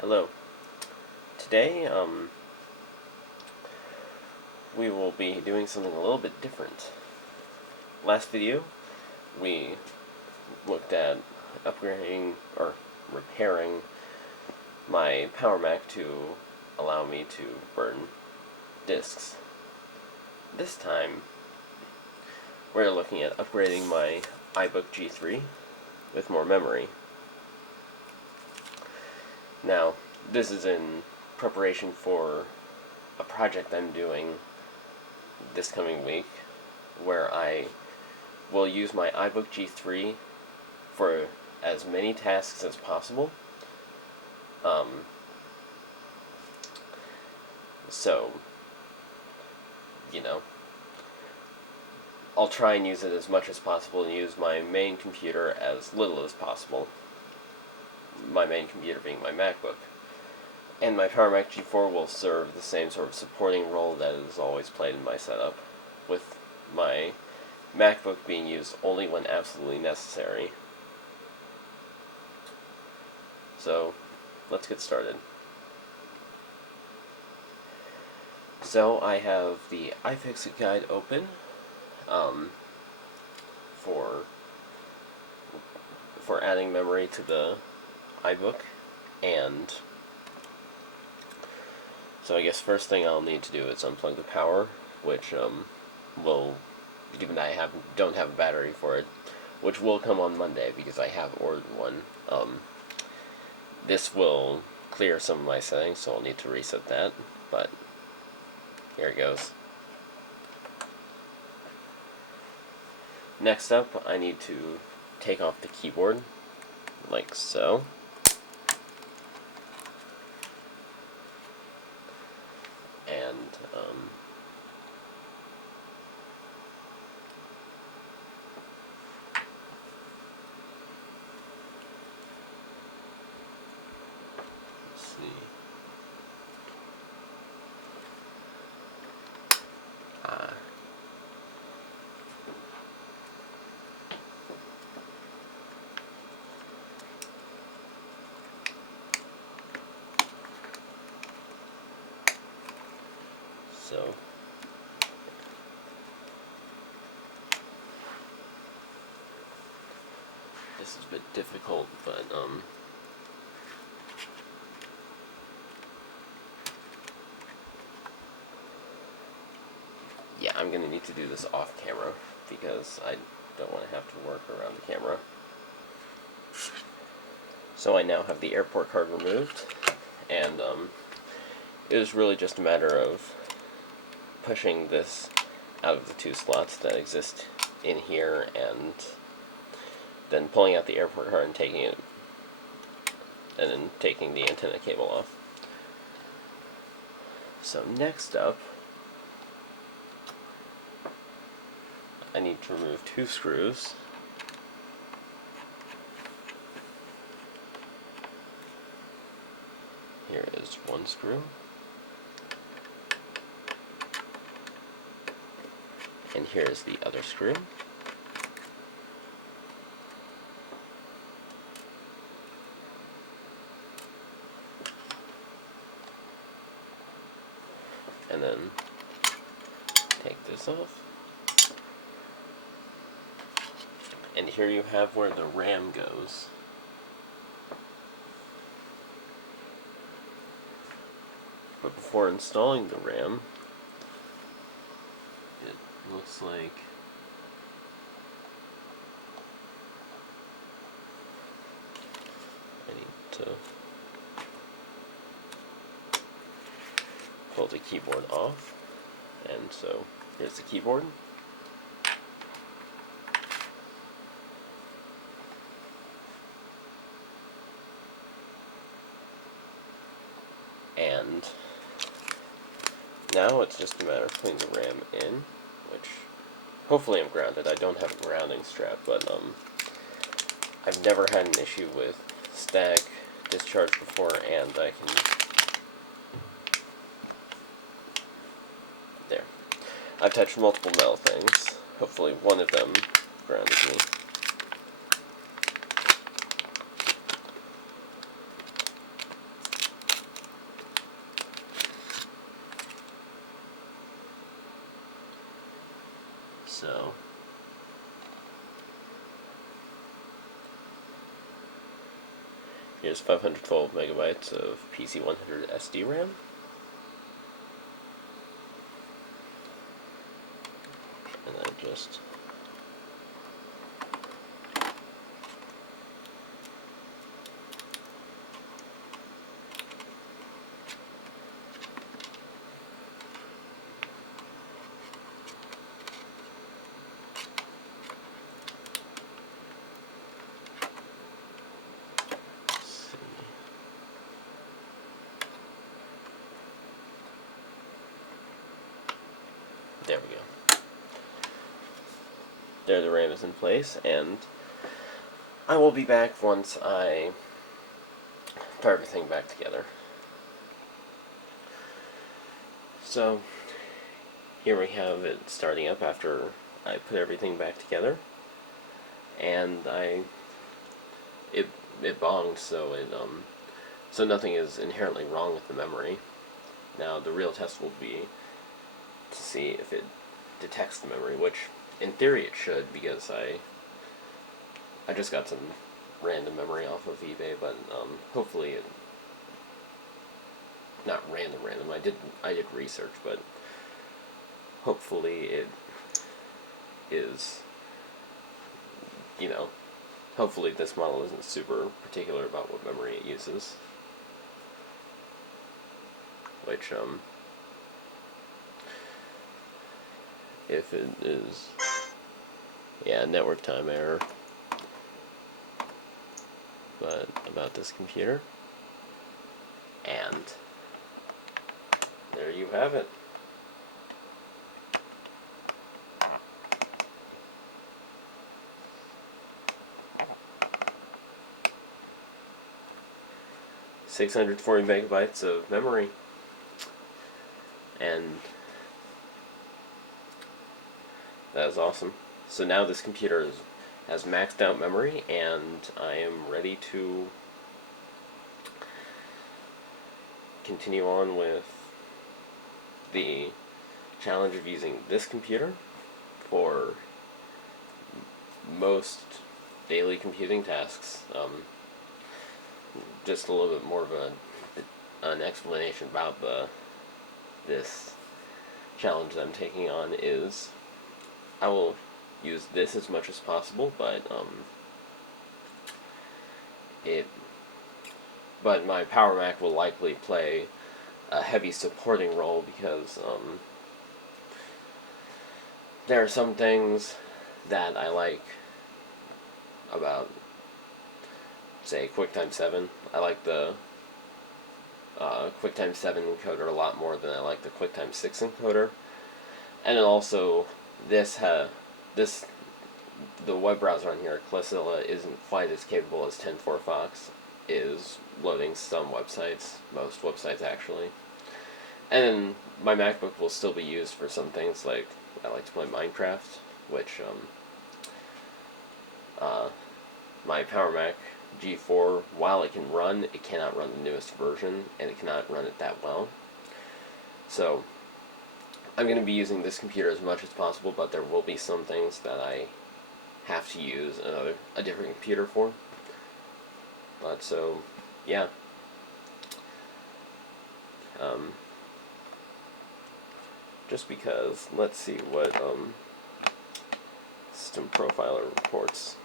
Hello. Today, we will be doing something a little bit different. Last video, we looked at upgrading or repairing my Power Mac to allow me to burn disks. This time, we're looking at upgrading my iBook G3 with more memory. Now, this is in preparation for a project I'm doing this coming week, where I will use my iBook G3 for as many tasks as possible. So, I'll try and use it as much as possible and use my main computer as little as possible. My main computer being my MacBook. And my Power Mac G4 will serve the same sort of supporting role that it has always played in my setup, with my MacBook being used only when absolutely necessary. So, let's get started. So, I have the iFixit guide open for adding memory to the iBook, and so I guess first thing I'll need to do is unplug the power, which will, given that I don't have a battery for it, which will come on Monday because I have ordered one. This will clear some of my settings, so I'll need to reset that, but here it goes. Next up, I need to take off the keyboard, like so. And let's see. So this is a bit difficult, but yeah, I'm gonna need to do this off camera because I don't want to have to work around the camera. So I now have the airport card removed, and it is really just a matter of pushing this out of the two slots that exist in here, and then pulling out the airport card and taking it, and then taking the antenna cable off. So next up, I need to remove two screws. Here is one screw. And here is the other screw. And then take this off. And here you have where the RAM goes. But before installing the RAM, it looks like I need to pull the keyboard off, and so here's the keyboard. And now it's just a matter of putting the RAM in, which hopefully I'm grounded. I don't have a grounding strap, but I've never had an issue with static discharge before, and I can... There. I've touched multiple metal things. Hopefully one of them grounded me. So here's 512 megabytes of PC100 SD RAM. And then just there we go. There, the RAM is in place, and I will be back once I put everything back together. So, here we have it starting up after I put everything back together, and it bonged, so so nothing is inherently wrong with the memory. Now the real test will be to see if it detects the memory, which in theory it should, because I just got some random memory off of eBay, but hopefully it, not random. I did research, but hopefully it is, hopefully this model isn't super particular about what memory it uses, which if it is, yeah, network time error. But about this computer, and there you have it. .640 megabytes of memory, and that is awesome. So now this computer has maxed out memory, and I am ready to continue on with the challenge of using this computer for most daily computing tasks. Just a little bit more of an explanation about this challenge that I'm taking on is I will use this as much as possible, but my Power Mac will likely play a heavy supporting role, because there are some things that I like about, say, QuickTime 7. I like the QuickTime 7 encoder a lot more than I like the QuickTime 6 encoder. And then also, the web browser on here, Classilla, isn't quite as capable as 10.4 Fox is loading some websites, most websites actually. And then my MacBook will still be used for some things, like I like to play Minecraft, which my Power Mac G4, while it can run, it cannot run the newest version, and it cannot run it that well. So I'm going to be using this computer as much as possible, but there will be some things that I have to use a different computer for. But so, yeah. Just because, let's see what System Profiler reports.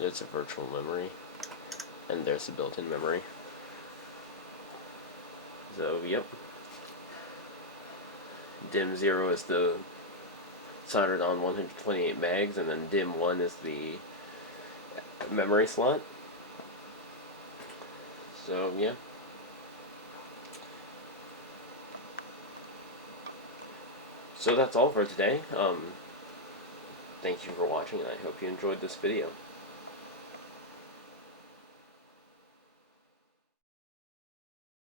There's a virtual memory, and there's a built-in memory. So, yep. DIMM 0 is the soldered on 128 megs, and then DIMM 1 is the memory slot. So, yeah. So that's all for today. Thank you for watching, and I hope you enjoyed this video.